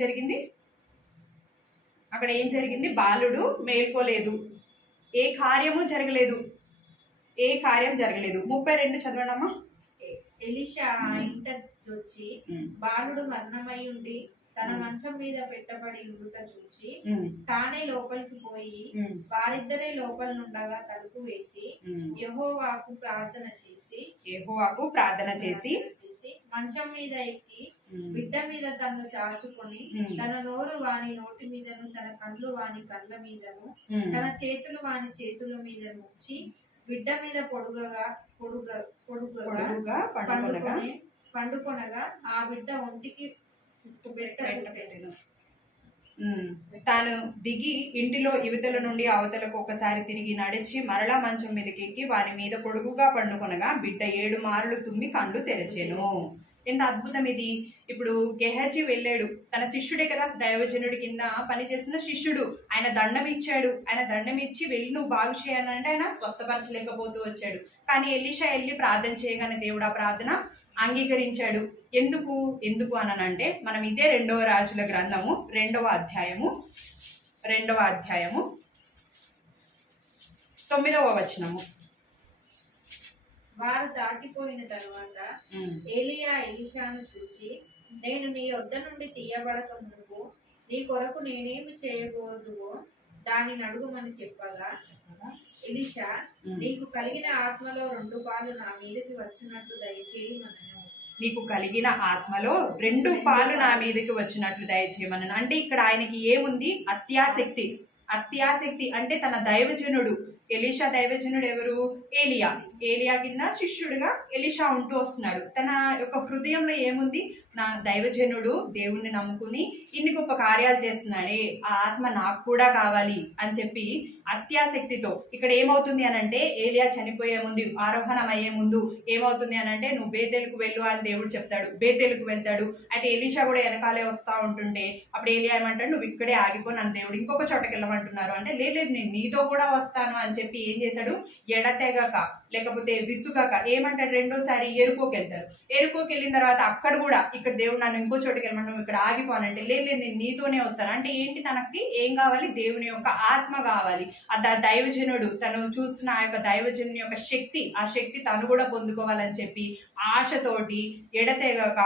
జరిగింది, బాలుడు మేల్కోలేదు, ఏ కార్యం జరగలేదు. 32 చదవడమ్మా. ఎలీషా ఆ ఇంట వచ్చి బాలుడు మరణమై ఉండి తన మంచం మీద పెట్టబడి ఉండుట చూచి తానే లోపలికి పోయి వారిద్దరే లోపల నుండగా తలుపు వేసి యెహోవాకు ప్రార్థన చేసి మంచం మీద ఎక్కి బిడ్డ మీద తను చాచుకొని తన నోరు వాని నోటి మీదను తన కళ్ళు వాని కళ్ళ మీదను తన చేతులు వాని చేతుల మీద ఉంచి బిడ్డ మీద పొడుగగా పండుకొనగా ఆ బిడ్డ ఒంటికి తాను దిగి ఇంటిలో యువతల నుండి అవతలకు ఒకసారి తిరిగి నడిచి మరలా మంచం మీదకి ఎక్కి వాని మీద పొడుగుగా పండుకొనగా బిడ్డ 7 మారులు తుమ్మి కళ్ళు తెరచెను. ఎంత అద్భుతం ఇది. ఇప్పుడు గెహజీ వెళ్ళాడు, తన శిష్యుడే కదా, దైవజనుడి కింద పనిచేసిన శిష్యుడు. ఆయన దండం ఇచ్చాడు. ఆయన దండం ఇచ్చి వెళ్ళి నువ్వు బాగు చేయాలంటే ఆయన స్వస్థపరచలేకపోతూ వచ్చాడు. కానీ ఎలీషా వెళ్ళి ప్రార్థన చేయగానే దేవుడు ఆ ప్రార్థన అంగీకరించాడు. ఎందుకు అనంటే మనం ఇదే 2వ రాజుల గ్రంథము 2వ అధ్యాయము 9వ వచనము. వారు దాటిపోయిన తరువాత ఏలియా ఎలీషాను చూచి, నేను నీ వద్ద నుండి తీయబడక మునుపు నీ కొరకు నేనేమి చేయకూడదువో దానిని అడుగుమని చెప్పగా ఎలీషా, నీకు కలిగిన ఆత్మలో 2 పాలు నా మీదకి వచ్చినట్లు దయచేయమనను. నీకు కలిగిన ఆత్మలో 2 పాలు నా మీదకి వచ్చినట్లు దయచేయమనను. అంటే ఇక్కడ ఆయనకి ఏముంది, అత్యాసక్తి అంటే తన దైవజనుడు ఎలీషా, దైవజనుడు ఎవరు, ఏలియా కింద శిష్యుడుగా ఎలీషా ఉంటూ వస్తున్నాడు. తన యొక్క హృదయంలో ఏముంది, నా దైవజనుడు దేవుణ్ణి నమ్ముకుని ఇన్ని గొప్ప కార్యాలు చేస్తున్నాడే, ఆ ఆత్మ నాకు కూడా కావాలి అని చెప్పి అత్యాసక్తితో ఇక్కడ ఏమవుతుంది అనంటే ఏలియా చనిపోయే ముందు, ఆరోహణం అయ్యే ముందు ఏమవుతుంది అనంటే నువ్వు బేతేలుకు వెళ్ళు అని దేవుడు చెప్తాడు. బేతేలుకు వెళ్తాడు. అయితే ఎలీషా కూడా వెనకాలే వస్తా ఉంటుంటే అప్పుడు ఏలియా ఏమంటాడు, నువ్వు ఇక్కడే ఆగిపో, నన్ను దేవుడు ఇంకొక చోటకి వెళ్ళమంటున్నారు అంటే లేదు నేను నీతో కూడా వస్తాను అని చెప్పి ఏం చేశాడు, ఎడతెగక లేకపోతే విసుగక ఏమంటాడు, రెండోసారి ఎరుకోకి వెళ్తారు. ఎరుకోకి వెళ్ళిన తర్వాత అక్కడ కూడా ఇక్కడ దేవుడు నన్ను ఇంకో చోటుకి వెళ్ళమంటాడు, ఇక్కడ ఆగిపోనంటే లేదు నేను నీతోనే వస్తాను అంటే ఏంటి, తనకి ఏం కావాలి, దేవుని యొక్క ఆత్మ కావాలి. ఆ దైవజనుడు తను చూస్తున్న ఆ యొక్క దైవజనుని యొక్క శక్తి, ఆ శక్తి తను కూడా పొందుకోవాలని చెప్పి ఆశతోటి ఎడతెగక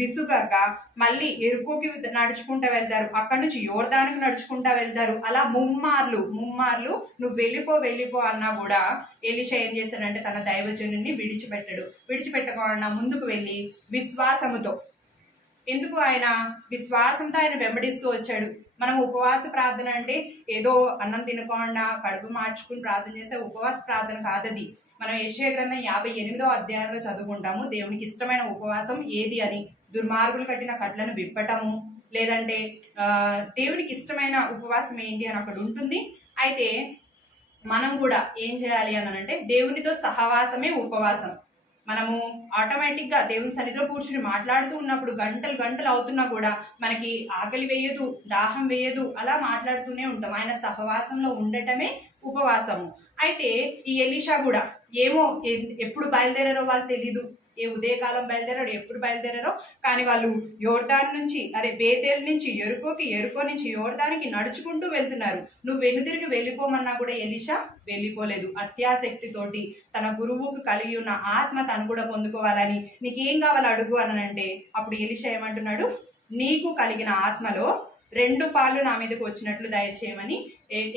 విసుగక మళ్ళీ ఎరుకోకి నడుచుకుంటూ వెళ్తారు. అక్కడి నుంచి యోర్దానికి నడుచుకుంటూ వెళ్తారు. అలా ముమ్మార్లు నువ్వు వెళ్ళిపో అన్నా కూడా ఎలీషా ఏం చేశాడంటే తన దైవజనుని విడిచిపెట్టకుండా ముందుకు వెళ్ళి విశ్వాసముతో, ఎందుకు ఆయన విశ్వాసంతో ఆయన వెంబడిస్తూ వచ్చాడు. మనం ఉపవాస ప్రార్థన అంటే ఏదో అన్నం తినకుండా కడుపు మార్చుకుని ప్రార్థన చేస్తే ఉపవాస ప్రార్థన కాదది. మనం యెషయా గ్రంథం 58వ అధ్యాయంలో చదువుకుంటాము దేవునికి ఇష్టమైన ఉపవాసం ఏది అని. దుర్మార్గులు కట్టిన కట్లను విప్పటము, లేదంటే దేవునికి ఇష్టమైన ఉపవాసం ఏంటి అని అక్కడ ఉంటుంది. అయితే మనం కూడా ఏం చేయాలి అని అంటే దేవునితో సహవాసమే ఉపవాసం. మనము ఆటోమేటిక్గా దేవుని సన్నిధిలో కూర్చుని మాట్లాడుతూ ఉన్నప్పుడు గంటలు అవుతున్నా కూడా మనకి ఆకలి వేయదు, దాహం వేయదు, అలా మాట్లాడుతూనే ఉంటాం. ఆయన సహవాసంలో ఉండటమే ఉపవాసము. అయితే ఈ ఎలీషా కూడా ఏమో ఎప్పుడు బయలుదేరారో వాళ్ళు తెలీదు, ఏ ఉదయకాలం బయలుదేరాడు, ఎప్పుడు బయలుదేరారో, కానీ వాళ్ళు యోర్దాన్ నుంచి బేతేలు నుంచి ఎరుకో నుంచి యోర్దానికి నడుచుకుంటూ వెళ్తున్నారు. నువ్వు వెనుదిరిగి వెళ్ళిపోమన్నా కూడా ఎలీషా వెళ్ళిపోలేదు. అత్యాసక్తితోటి తన గురువుకు కలిగి ఉన్న ఆత్మ తను కూడా పొందుకోవాలని, నీకేం కావాలో అడుగు అని అంటే అప్పుడు ఎలీషా ఏమంటున్నాడు, నీకు కలిగిన ఆత్మలో 2 పాలు నా మీదకి వచ్చినట్లు దయచేయమని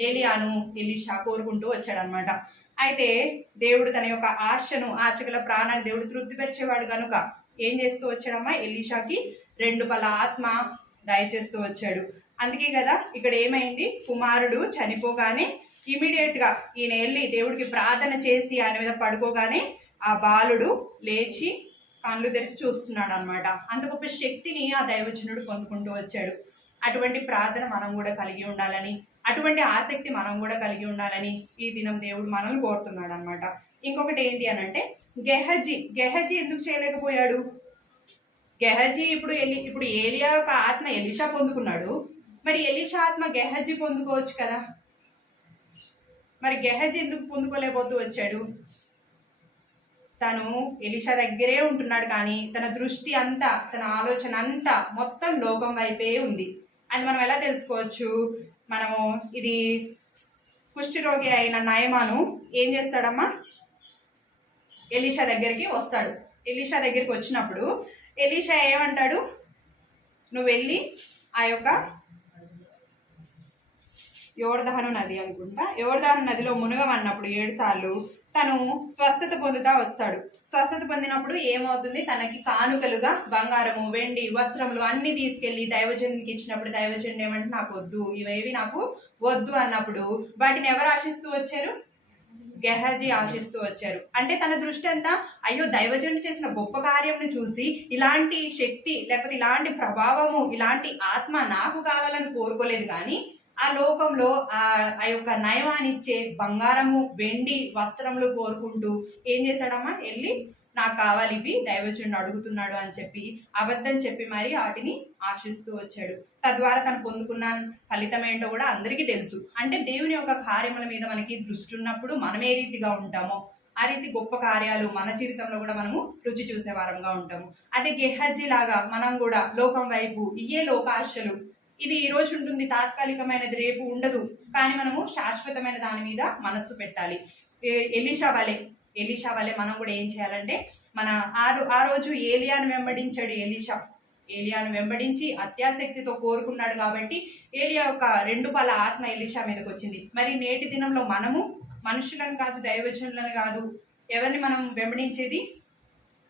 ఏలియాను ఎలీషా కోరుకుంటూ వచ్చాడనమాట. అయితే దేవుడు తన యొక్క ఆశగల ప్రాణాన్ని దేవుడు తృప్తిపరిచేవాడు కనుక ఏం చేస్తూ వచ్చాడమ్మా, ఎలీషాకి 2 పాల ఆత్మ దయచేస్తూ వచ్చాడు. అందుకే కదా ఇక్కడ ఏమైంది, కుమారుడు చనిపోగానే ఇమీడియట్ గా ఈయన వెళ్ళి దేవుడికి ప్రార్థన చేసి ఆయన మీద పడుకోగానే ఆ బాలుడు లేచి కళ్ళు తెరిచి చూస్తున్నాడు అనమాట. అంత గొప్ప శక్తిని ఆ దైవజనుడు పొందుకుంటూ వచ్చాడు. అటువంటి ప్రార్థన మనం కూడా కలిగి ఉండాలని, అటువంటి ఆసక్తి మనం కూడా కలిగి ఉండాలని ఈ దినం దేవుడు మనల్ని కోరుతున్నాడు అనమాట. ఇంకొకటి ఏంటి అని అంటే, గెహజీ ఎందుకు చేయలేకపోయాడు? గెహజీ ఇప్పుడు ఏలియా యొక్క ఆత్మ ఎలీషా పొందుకున్నాడు, మరి ఎలీషా ఆత్మ గెహజీ పొందుకోవచ్చు కదా, మరి గెహజీ ఎందుకు పొందుకోలేకపోతూ వచ్చాడు? తను ఎలీషా దగ్గరే ఉంటున్నాడు, కానీ తన దృష్టి అంతా, తన ఆలోచన అంతా మొత్తం లోకం వైపే ఉంది. అది మనం ఎలా తెలుసుకోవచ్చు? మనము ఇది కుష్ఠరోగి అయిన నయమాను ఏం చేస్తాడమ్మా, ఎలీషా దగ్గరికి వస్తాడు. ఎలీషా దగ్గరికి వచ్చినప్పుడు ఎలీషా ఏమంటాడు, నువ్వు వెళ్ళి ఆ యొక్క యోర్దాను నది అనుకుంటా, యోర్దాను నదిలో మునగమన్నప్పుడు 7 సార్లు తను స్వస్థత పొందుతా వస్తాడు. స్వస్థత పొందినప్పుడు ఏమవుతుంది, తనకి కానుకలుగా బంగారము, వెండి, వస్త్రములు అన్ని తీసుకెళ్లి దైవజనునికి ఇచ్చినప్పుడు దైవజనుడు ఏమంటే నాకు వద్దు, ఇవేవి నాకు వద్దు అన్నప్పుడు వాటిని ఎవరు ఆశిస్తూ వచ్చారు? గెహజీ ఆశిస్తూ వచ్చారు. అంటే తన దృష్టి అంతా అయ్యో దైవజనుడు చేసిన గొప్ప కార్యంను చూసి ఇలాంటి శక్తి లేకపోతే ఇలాంటి ప్రభావము, ఇలాంటి ఆత్మ నాకు కావాలని కోరుకోలేదు, కానీ ఆ లోకంలో ఆ యొక్క నయమానిచ్చే బంగారము, వెండి, వస్త్రములు కోరుకుంటూ ఏం చేశాడమ్మా, వెళ్ళి నాకు కావాలి, ఇవి దైవజనుడు అడుగుతున్నాడు అని చెప్పి అబద్ధం చెప్పి మరి వాటిని ఆశిస్తూ వచ్చాడు. తద్వారా తను పొందుకున్న ఫలితం ఏంటో కూడా అందరికీ తెలుసు. అంటే దేవుని యొక్క కార్యముల మీద మనకి దృష్టి ఉన్నప్పుడు మనం ఏ రీతిగా ఉంటామో ఆ రీతి గొప్ప కార్యాలు మన జీవితంలో కూడా మనము రుచి చూసే వారంగా ఉంటాము. అదే గెహజీ లాగా మనం కూడా లోకం వైపు, ఇయే లోకాశలు, ఇది ఈ రోజు ఉంటుంది, తాత్కాలికమైనది రేపు ఉండదు, కానీ మనము శాశ్వతమైన దాని మీద మనస్సు పెట్టాలి. ఎలీషా వలె మనం కూడా ఏం చేయాలంటే, మన ఆ రోజు ఏలియాను వెంబడించాడు ఏలియాను వెంబడించి అత్యాసక్తితో కోరుకున్నాడు కాబట్టి ఏలియా యొక్క 2 పాల ఆత్మ ఎలీషా మీదకి వచ్చింది. మరి నేటి దినంలో మనము మనుషులను కాదు, దైవజనులను కాదు, ఎవరిని మనం వెంబడించేది?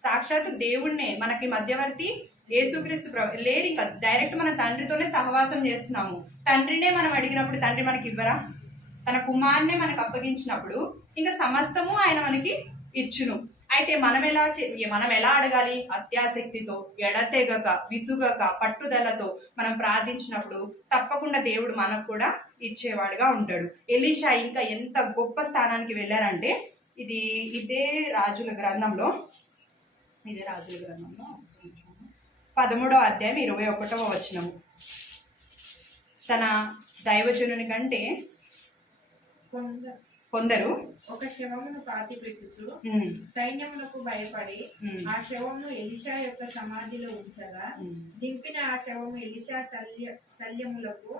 సాక్షాత్తు దేవుణ్ణే. మనకి మధ్యవర్తి యేసుక్రీస్తు లేరు, ఇంకా డైరెక్ట్ మన తండ్రితోనే సహవాసం చేస్తున్నాము. తండ్రినే మనం అడిగినప్పుడు తండ్రి మనకి ఇవ్వరా? తన కుమారునే మనకు అప్పగించినప్పుడు ఇంకా సమస్తము ఆయన మనకి ఇచ్చును. అయితే మనం ఎలా అడగాలి? అత్యాసక్తితో, ఎడతెగక, విసుగక, పట్టుదలతో మనం ప్రార్థించినప్పుడు తప్పకుండా దేవుడు మనకు కూడా ఇచ్చేవాడుగా ఉంటాడు. ఎలీషా ఇంకా ఎంత గొప్ప స్థానానికి వెళ్ళారంటే, ఇదే రాజుల గ్రంథంలో 13వ అధ్యాయం 21వ వచనము. తన దైవజనుని కంటే కొందరు ఒక శవమును పాతి పెట్టుచు సైన్యములకు భయపడి ఆ శవమును ఎలీషా యొక్క సమాధిలో ఉంచగా దింపిన ఆ శవము ఎలీషా శల్యములకు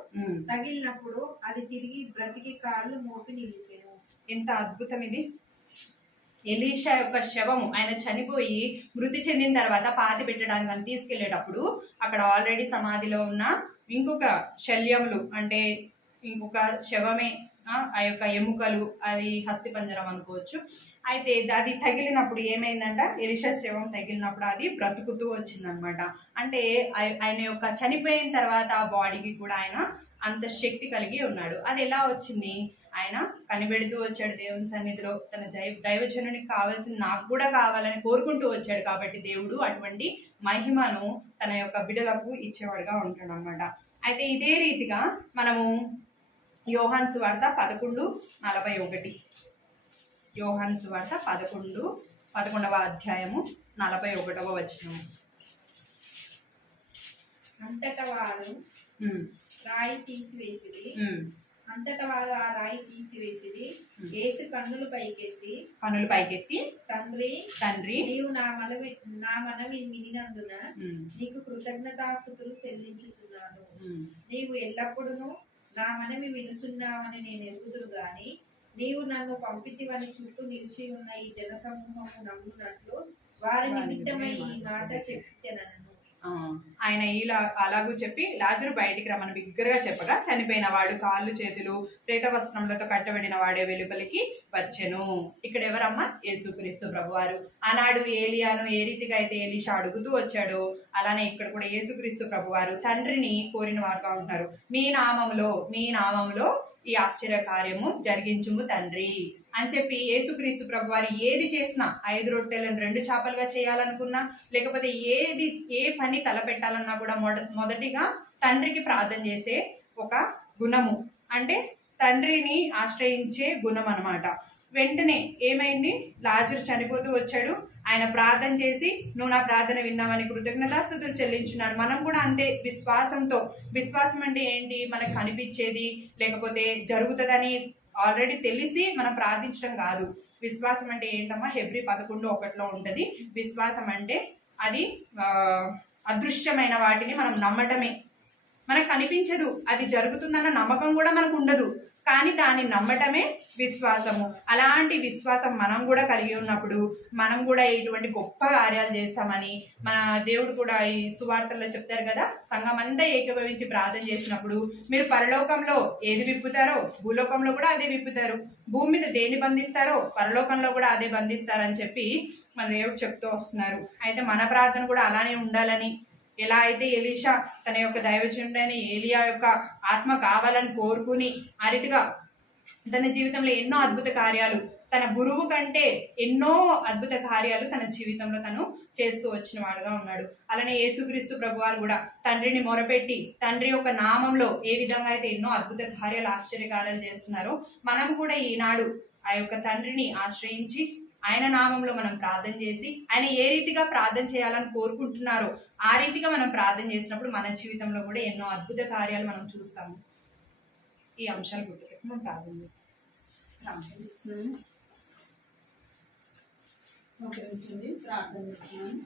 తగిలినప్పుడు అది తిరిగి బ్రతికి కాళ్ళు మోపి నిలిచెను. ఎంత అద్భుతం ఇది! ఎలీషా యొక్క శవము, ఆయన చనిపోయి మృతి చెందిన తర్వాత పాతి పెట్టడానికి అని తీసుకెళ్లేటప్పుడు అక్కడ ఆల్రెడీ సమాధిలో ఉన్న ఇంకొక శల్యములు, అంటే ఇంకొక శవమే, ఆ యొక్క ఎముకలు, అది హస్తిపంజరం అనుకోవచ్చు. అయితే అది తగిలినప్పుడు ఏమైందంట, ఎలీషా శవం తగిలినప్పుడు అది బ్రతుకుతూ వచ్చిందనమాట. అంటే ఆయన యొక్క చనిపోయిన తర్వాత ఆ బాడీకి కూడా ఆయన అంత శక్తి కలిగి ఉన్నాడు. అది ఎలా వచ్చింది? ఆయన కనిపెడుతూ వచ్చాడు దేవుని సన్నిధిలో, తన దైవజనునికి కావాల్సిన నాకు కూడా కావాలని కోరుకుంటూ వచ్చాడు. కాబట్టి దేవుడు అటువంటి మహిమను తన యొక్క బిడ్డలకు ఇచ్చేవాడుగా ఉంటాడు అనమాట. అయితే ఇదే రీతిగా మనము యోహాను సువార్త 11:41, యోహాను సువార్త 11వ అధ్యాయము 41వ వచనము. అంతటా వారు రాయి తీసివేసిరి, అంతటా వారు ఆ రాయి తీసివేసిరి. యేసు కన్నులు పైకెత్తి తండ్రి నీవు నా మనవి వినినందున నీకు కృతజ్ఞతాస్తుతులు చెల్లించుచున్నాను. నీవు ఎల్లప్పుడూ నా మనవి వినుచున్నావని నేను ఎరుగుదును గాని నీవు నన్ను పంపితివని చుట్టూ నిలిచి ఉన్న ఈ జనసమూహము నమ్మునట్లు వారి నిమిత్తమై ఈ మాట చెప్తేనను. ఆయన ఇలా అలాగూ చెప్పి లాజరు బయటికి రమ్మని బిగ్గరగా చెప్పగా చనిపోయిన వాడు కాళ్ళు చేతులు ప్రేత వస్త్రములతో కట్టబడిన వాడే వెలుపలికి వచ్చెను. ఇక్కడ ఎవరమ్మా? యేసుక్రీస్తు ప్రభువారు. ఆనాడు ఏలియాను ఏ రీతిగా అయితే ఎలీషా అడుగుతూ వచ్చాడో అలానే ఇక్కడ కూడా యేసుక్రీస్తు ప్రభువారు తండ్రిని కోరిన వారుగా ఉంటున్నారు. మీ నామములో ఈ ఆశ్చర్య కార్యము జరిగించుము తండ్రి అని చెప్పి యేసుక్రీస్తు ప్రభువారు ఏది చేసినా 5 రొట్టెలను 2 చేపలుగా చేయాలనుకున్నా లేకపోతే ఏ పని తలపెట్టాలన్నా కూడా మొదటిగా తండ్రికి ప్రార్థన చేసే ఒక గుణము, అంటే తండ్రిని ఆశ్రయించే గుణం అన్నమాట. వెంటనే ఏమైంది? లాజరు చనిపోతూ వచ్చాడు. ఆయన ప్రార్థన చేసి నువ్వు నా ప్రార్థన విన్నావని కృతజ్ఞతాస్తుతులు చెల్లించున్నాను. మనం కూడా అంతే విశ్వాసంతో. విశ్వాసం అంటే ఏంటి? మనకు కనిపించేది లేకపోతే జరుగుతుందని ఆల్రెడీ తెలిసి మనం ప్రార్థించడం కాదు. విశ్వాసం అంటే ఏంటమ్మా? హెబ్రీ 11:1 ఉంటది. విశ్వాసం అంటే అది అదృశ్యమైన వాటిని మనం నమ్మటమే. మనకు కనిపించదు, అది జరుగుతుందన్న నమ్మకం కూడా మనకు ఉండదు, కానీ దాన్ని నమ్మటమే విశ్వాసము. అలాంటి విశ్వాసం మనం కూడా కలిగి ఉన్నప్పుడు మనం కూడా ఇటువంటి గొప్ప కార్యాలు చేస్తామని మన దేవుడు కూడా ఈ సువార్తల్లో చెప్తారు కదా, సంఘం అంతా ఏకీభవించి ప్రార్థన చేసినప్పుడు మీరు పరలోకంలో ఏది విప్పుతారో భూలోకంలో కూడా అదే విప్పుతారు, భూమి మీద దేన్ని బంధిస్తారో పరలోకంలో కూడా అదే బంధిస్తారని చెప్పి మన దేవుడు చెప్తూ వస్తున్నారు. అయితే మన ప్రార్థన కూడా అలానే ఉండాలని, ఎలా అయితే ఎలీషా తన యొక్క దైవజనుడైన ఏలియా యొక్క ఆత్మ కావాలని కోరుకుని ఆ రీతిగా తన జీవితంలో ఎన్నో అద్భుత కార్యాలు, తన గురువు కంటే ఎన్నో అద్భుత కార్యాలు తన జీవితంలో తను చేస్తూ వచ్చిన వాడుగా ఉన్నాడు. అలానే యేసుక్రీస్తు ప్రభువారు కూడా తండ్రిని మొరపెట్టి తండ్రి యొక్క నామంలో ఏ విధంగా అయితే ఎన్నో అద్భుత కార్యాలు ఆశ్చర్యకార్యాలు చేస్తున్నారో మనం కూడా ఈనాడు ఆ యొక్క తండ్రిని ఆశ్రయించి ఆయన నామంలో మనం ప్రార్థన చేసి ఆయన ఏ రీతిగా ప్రార్థన చేయాలని కోరుకుంటున్నారో ఆ రీతిగా మనం ప్రార్థన చేసినప్పుడు మన జీవితంలో కూడా ఎన్నో అద్భుత కార్యాలు మనం చూస్తాము. ఈ అంశాలు గుర్తుపెట్టి మనం ప్రార్థన ప్రార్థన చేస్తున్నాను. ప్రార్థన చేస్తున్నాను.